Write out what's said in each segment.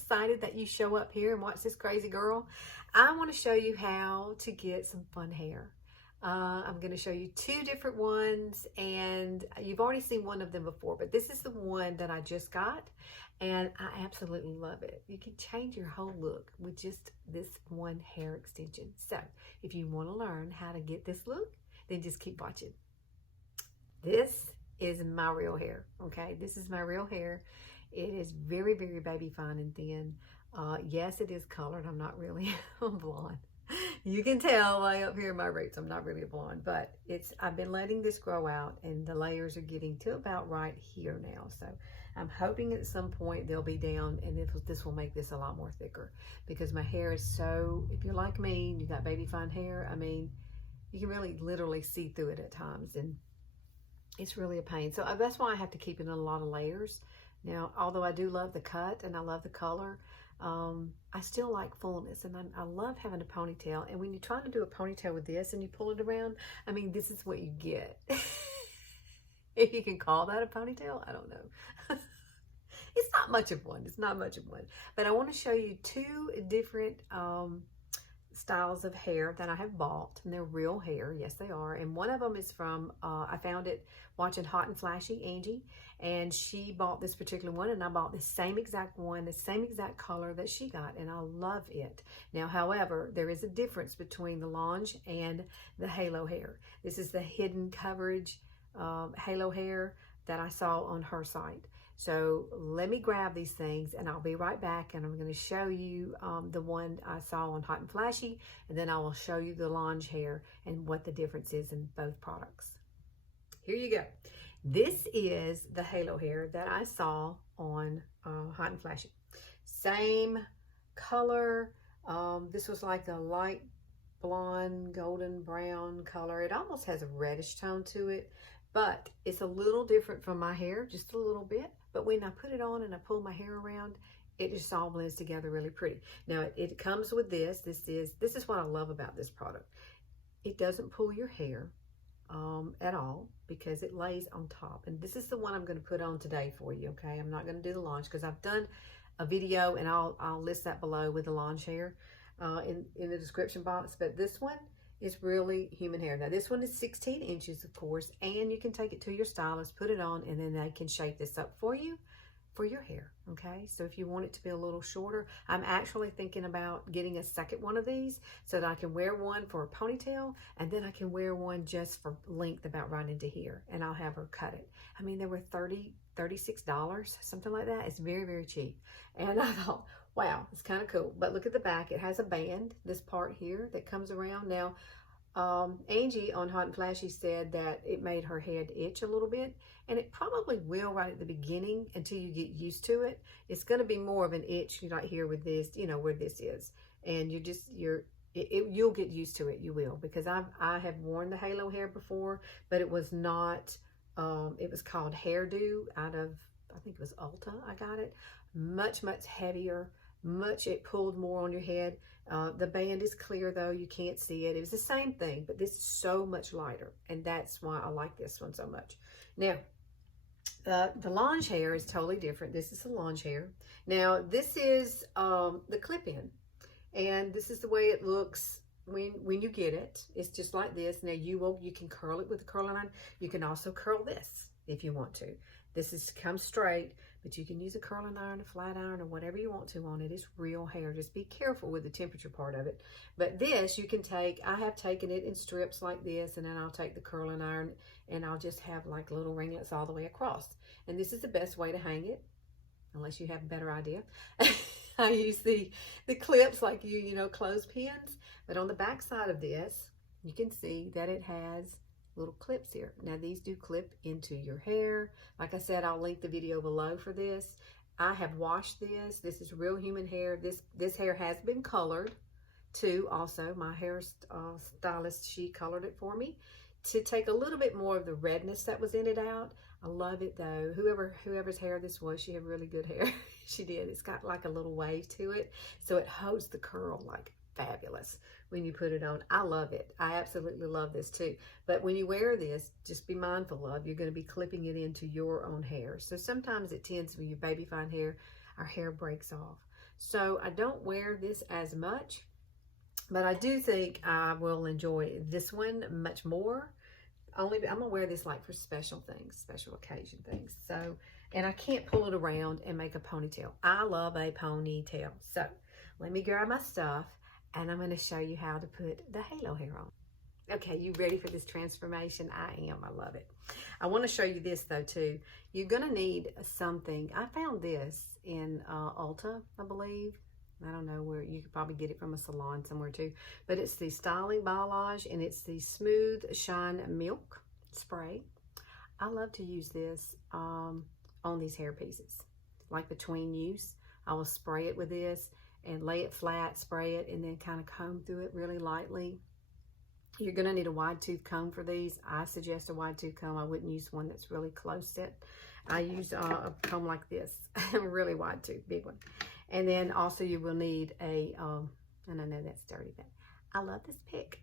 excited that you show up here and watch this crazy girl. I want to show you how to get some fun hair. I'm going to show you two different ones, and you've already seen one of them before, but this is the one that I just got, and I absolutely love it. You can change your whole look with just this one hair extension. So if you want to learn how to get this look, then just keep watching. This is my real hair, okay? This is my real hair. It is very, very baby fine and thin. Yes, it is colored. I'm not really a blonde. You can tell way up here in my roots, I'm not really a blonde, but I've been letting this grow out, and the layers are getting to about right here now. So I'm hoping at some point they'll be down, and this will make this a lot more thicker, because my hair is so, if you're like me and you got baby fine hair, I mean, you can really literally see through it at times, and it's really a pain. So that's why I have to keep it in a lot of layers. Now, although I do love the cut and I love the color, I still like fullness, and I love having a ponytail. And when you try to do a ponytail with this and you pull it around, I mean, this is what you get. If you can call that a ponytail, I don't know. It's not much of one. It's not much of one. But I want to show you two different styles of hair that I have bought, and they're real hair. Yes, they are. And one of them is from, I found it watching Hot and Flashy, Angie, and she bought this particular one, and I bought the same exact one, the same exact color that she got, and I love it. Now, however, there is a difference between the Lange and the halo hair. This is the hidden coverage halo hair that I saw on her site. So let me grab these things, and I'll be right back, and I'm going to show you the one I saw on Hot and Flashy, and then I will show you the Lange hair and what the difference is in both products. Here you go. This is the halo hair that I saw on Hot and Flashy. Same color. This was like a light blonde, golden brown color. It almost has a reddish tone to it, but it's a little different from my hair, just a little bit. But when I put it on and I pull my hair around, it just all blends together really pretty. Now, it comes with this. This is what I love about this product. It doesn't pull your hair at all, because it lays on top. And this is the one I'm going to put on today for you, okay? I'm not going to do the Lange, because I've done a video, and I'll list that below with the Lange hair in the description box. But this one is really human hair. Now, this one is 16 inches, of course, and you can take it to your stylist, put it on, and then they can shape this up for you for your hair, okay? So if you want it to be a little shorter, I'm actually thinking about getting a second one of these so that I can wear one for a ponytail, and then I can wear one just for length about right into here, and I'll have her cut it. I mean, they were $36, something like that. It's very, very cheap. And I thought, wow, it's kind of cool. But look at the back. It has a band, this part here, that comes around. Now, Angie on Hot and Flashy said that it made her head itch a little bit, and it probably will right at the beginning until you get used to it. It's going to be more of an itch right here with this, you know, where this is. And you'll get used to it. You will, because I have worn the halo hair before, but it was not, it was called Hairdo out of, I think it was Ulta. I got it. Much, much heavier. It pulled more on your head. The band is clear, though. You can't see it. It was the same thing, but this is so much lighter, and that's why I like this one so much. Now, the Lange hair is totally different. This is the Lange hair. Now, this is the clip-in, and this is the way it looks when you get it. It's just like this. Now, you can curl it with a curling iron. You can also curl this if you want to. This comes straight, but you can use a curling iron, a flat iron, or whatever you want to on it. It's real hair. Just be careful with the temperature part of it. But this, you can take, I have taken it in strips like this, and then I'll take the curling iron, and I'll just have like little ringlets all the way across. And this is the best way to hang it, unless you have a better idea. I use the clips like you know, clothespins. But on the back side of this, you can see that it has little clips here. Now, these do clip into your hair. Like I said, I'll link the video below for this. I have washed this. This is real human hair. This hair has been colored too. Also, my hair stylist, she colored it for me to take a little bit more of the redness that was in it out. I love it though. Whoever's hair this was, she had really good hair. She did. It's got like a little wave to it, so it holds the curl like fabulous when you put it on. I love it. I absolutely love this too. But when you wear this, just be mindful of, you're going to be clipping it into your own hair. So sometimes it tends, when you baby fine hair, our hair breaks off. So I don't wear this as much, but I do think I will enjoy this one much more. I'm gonna wear this like for special things, special occasion things. So, and I can't pull it around and make a ponytail. I love a ponytail. So let me grab my stuff and I'm gonna show you how to put the halo hair on. Okay, you ready for this transformation? I am, I love it. I wanna show you this though too. You're gonna need something. I found this in Ulta, I believe. I don't know where, you could probably get it from a salon somewhere too, but it's the Styling Balayage and it's the Smooth Shine Milk Spray. I love to use this on these hair pieces, like between use. I will spray it with this and lay it flat, spray it, and then kind of comb through it really lightly. You're gonna need a wide tooth comb for these. I suggest a wide tooth comb. I wouldn't use one that's really close set. I use a comb like this, a really wide tooth, big one. And then also you will need a, and I know that's dirty, but I love this pick.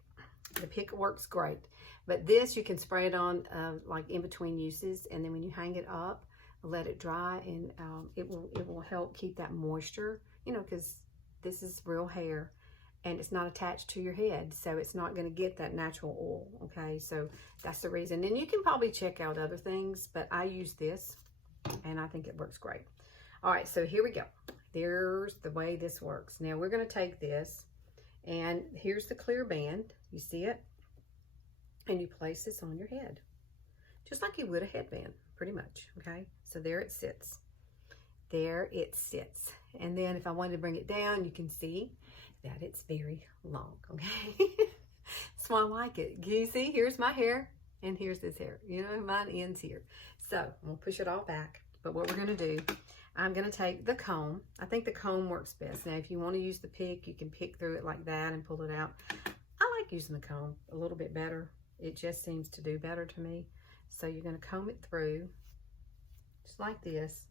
The pick works great. But this, you can spray it on like in between uses. And then when you hang it up, let it dry, and it will help keep that moisture, you know, because this is real hair and it's not attached to your head. So it's not gonna get that natural oil, okay? So that's the reason. And you can probably check out other things, but I use this and I think it works great. All right, so here we go. There's the way this works. Now we're gonna take this, and here's the clear band. You see it? And you place this on your head, just like you would a headband, pretty much, okay? So there it sits. There it sits. And then if I wanted to bring it down, you can see that it's very long, okay? That's why I like it. Can you see? Here's my hair, and here's this hair. You know, mine ends here. So I'm gonna push it all back. But what we're gonna do, I'm gonna take the comb. I think the comb works best. Now, if you wanna use the pick, you can pick through it like that and pull it out. I like using the comb a little bit better. It just seems to do better to me. So you're gonna comb it through, just like this,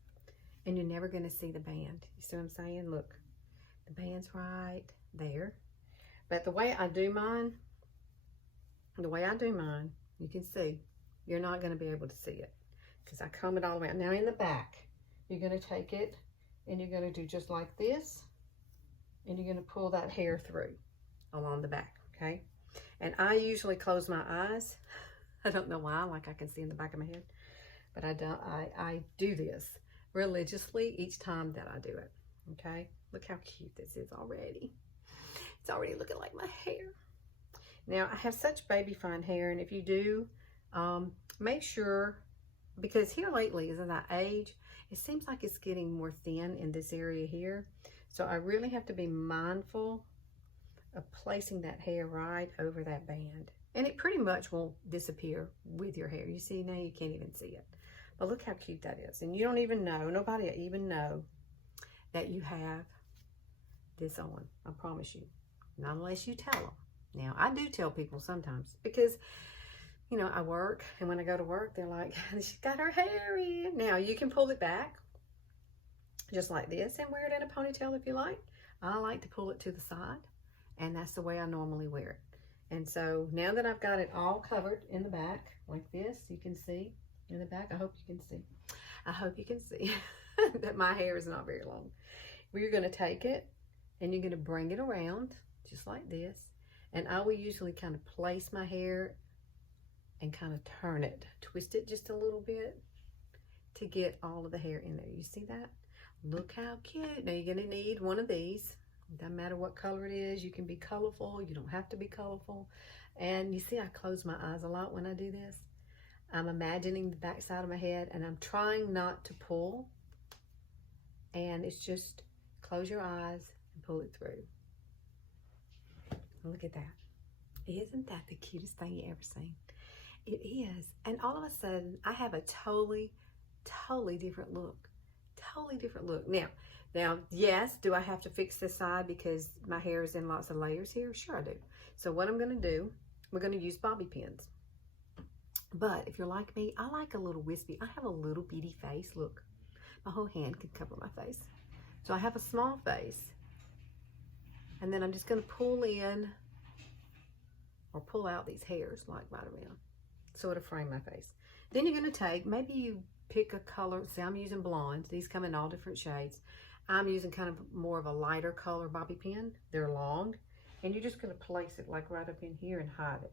and you're never gonna see the band. You see what I'm saying? Look, the band's right there. But the way I do mine, you can see, you're not gonna be able to see it because I comb it all the way out. Now in the back, you're gonna take it and you're gonna do just like this, and you're gonna pull that hair through along the back, okay? And I usually close my eyes. I don't know why, like I can see in the back of my head, but I do this religiously each time that I do it, okay? Look how cute this is already. It's already looking like my hair. Now, I have such baby fine hair, and if you do, make sure, because here lately, as I age, it seems like it's getting more thin in this area here. So I really have to be mindful of placing that hair right over that band. And it pretty much will disappear with your hair. You see now, you can't even see it. But look how cute that is. And you don't even know, nobody will even know that you have this on, I promise you. Not unless you tell them. Now, I do tell people sometimes because, you know, I work, and when I go to work, they're like, she's got her hair in. Now, you can pull it back just like this and wear it in a ponytail if you like. I like to pull it to the side, and that's the way I normally wear it. And so now that I've got it all covered in the back like this, you can see in the back, I hope you can see. I hope you can see that my hair is not very long. We're gonna take it and you're gonna bring it around just like this. And I will usually kind of place my hair and kind of turn it, twist it just a little bit to get all of the hair in there. You see that? Look how cute. Now you're gonna need one of these. It doesn't matter what color it is. You can be colorful. You don't have to be colorful. And you see I close my eyes a lot when I do this. I'm imagining the back side of my head, and I'm trying not to pull. And it's just close your eyes and pull it through. Look at that. Isn't that the cutest thing you ever seen? It is. And all of a sudden, I have a totally different look. Totally different look. Now, yes, do I have to fix this side because my hair is in lots of layers here? Sure I do. So what I'm going to do, we're going to use bobby pins. But if you're like me, I like a little wispy. I have a little bitty face. Look, my whole hand can cover my face. So I have a small face. And then I'm just going to pull in or pull out these hairs like right around. So it'll frame my face. Then you're going to take, maybe you pick a color. See, I'm using blondes. These come in all different shades. I'm using kind of more of a lighter color bobby pin. They're long, and you're just going to place it like right up in here and hide it.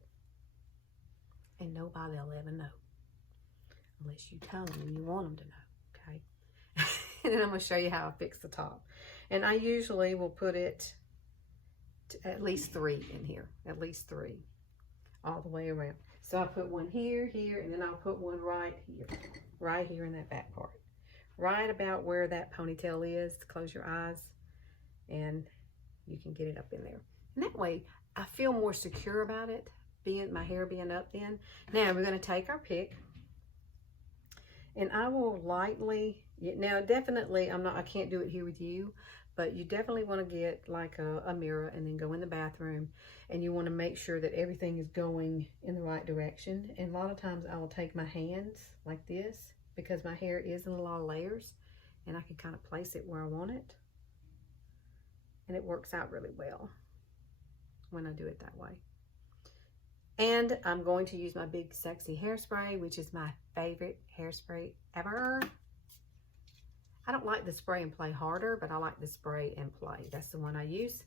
And nobody will ever know, unless you tell them and you want them to know, okay? And then I'm going to show you how I fix the top. And I usually will put it to at least 3 in here, at least 3, all the way around. So I put one here, here, and then I'll put one right here in that back part. Right about where that ponytail is. Close your eyes and you can get it up in there. And that way I feel more secure about it, my hair being up then. Now we're going to take our pick, and I will lightly, now definitely I can't do it here with you, but you definitely want to get like a mirror and then go in the bathroom, and you want to make sure that everything is going in the right direction. And a lot of times I will take my hands like this, because my hair is in a lot of layers, and I can kind of place it where I want it. And it works out really well when I do it that way. And I'm going to use my Big Sexy hairspray, which is my favorite hairspray ever. I don't like the spray and play harder, but I like the spray and play. That's the one I use.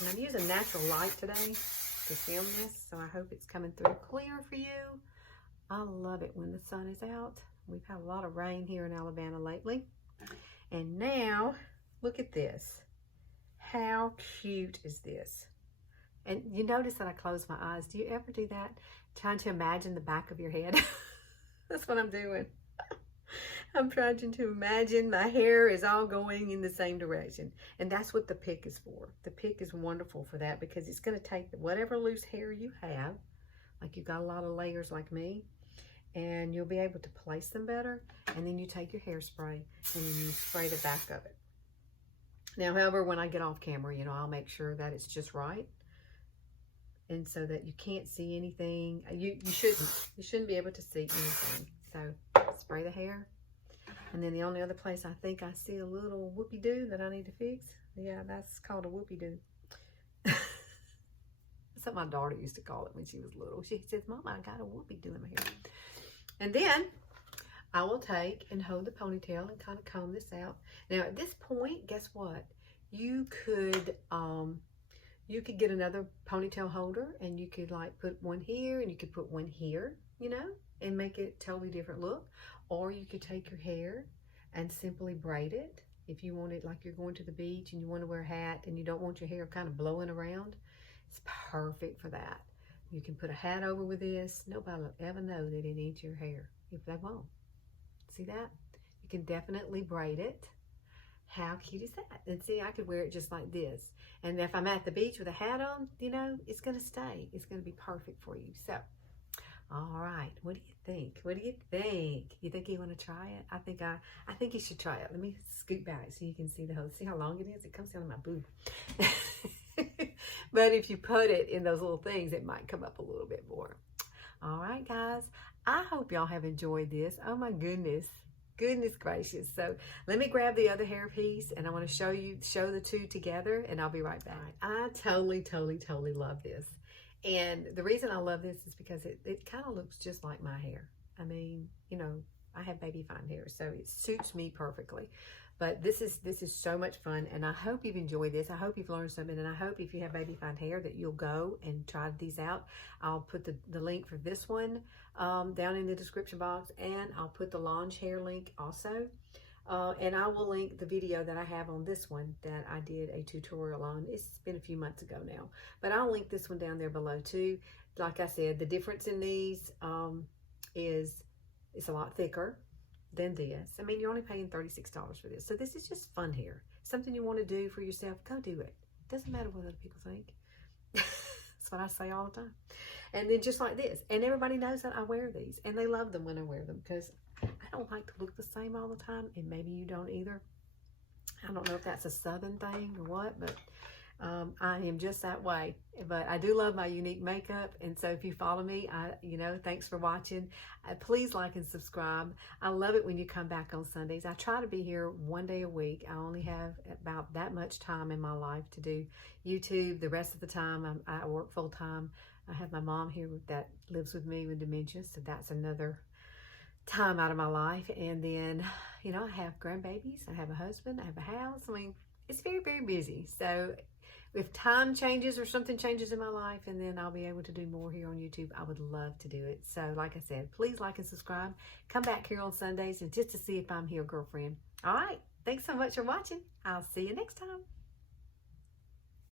And I'm using natural light today to film this, so I hope it's coming through clear for you. I love it when the sun is out. We've had a lot of rain here in Alabama lately. And now, look at this. How cute is this? And you notice that I close my eyes. Do you ever do that? Trying to imagine the back of your head? That's what I'm doing. I'm trying to imagine my hair is all going in the same direction. And that's what the pick is for. The pick is wonderful for that, because it's going to take whatever loose hair you have, like you've got a lot of layers like me, and you'll be able to place them better. And then you take your hairspray and then you spray the back of it. Now, however, when I get off camera, I'll make sure that it's just right, and so that you can't see anything. You shouldn't be able to see anything. So spray the hair. And then the only other place I think I see a little whoopie-doo that I need to fix, yeah, that's called a whoopie-doo. That's what my daughter used to call it when she was little. She says, Mama, I got a whoopie-doo in my hair. And then I will take and hold the ponytail and kind of comb this out. Now at this point, guess what? You could get another ponytail holder, and you could like put one here and you could put one here, and make it totally different look. Or you could take your hair and simply braid it. If you want it like you're going to the beach and you want to wear a hat and you don't want your hair kind of blowing around, it's perfect for that. You can put a hat over with this. Nobody will ever know that it ain't your hair if they won't. See that? You can definitely braid it. How cute is that? And see, I could wear it just like this. And if I'm at the beach with a hat on, it's going to stay. It's going to be perfect for you. So, all right. What do you think? What do you think? You think you want to try it? I think you should try it. Let me scoot back so you can see the whole. See how long it is? It comes down to my boob. But if you put it in those little things, it might come up a little bit more. All right, guys. I hope y'all have enjoyed this. Oh my goodness. Goodness gracious. So let me grab the other hair piece, and I want to show the two together, and I'll be right back. I totally love this. And the reason I love this is because it kind of looks just like my hair. I mean, I have baby fine hair, so it suits me perfectly. But this is so much fun, and I hope you've enjoyed this. I hope you've learned something, and I hope if you have baby fine hair that you'll go and try these out. I'll put the link for this one down in the description box, and I'll put the Lounge hair link also. And I will link the video that I have on this one that I did a tutorial on. It's been a few months ago now, but I'll link this one down there below too. Like I said, the difference in these is it's a lot thicker than this. I mean, you're only paying $36 for this. So this is just fun hair. Something you want to do for yourself, go do it. Doesn't matter what other people think. That's what I say all the time. And then just like this. And everybody knows that I wear these. And they love them when I wear them, because I don't like to look the same all the time. And maybe you don't either. I don't know if that's a Southern thing or what, but I am just that way. But I do love my Younique makeup, and so if you follow me, thanks for watching. Please like and subscribe. I love it when you come back on Sundays. I try to be here one day a week. I only have about that much time in my life to do YouTube. The rest of the time, I work full time. I have my mom here that lives with me with dementia, so that's another time out of my life. And then, you know, I have grandbabies, I have a husband, I have a house. I mean, it's very, very busy. So if time changes or something changes in my life, and then I'll be able to do more here on YouTube, I would love to do it. So like I said, please like and subscribe. Come back here on Sundays and just to see if I'm here, girlfriend. All right. Thanks so much for watching. I'll see you next time.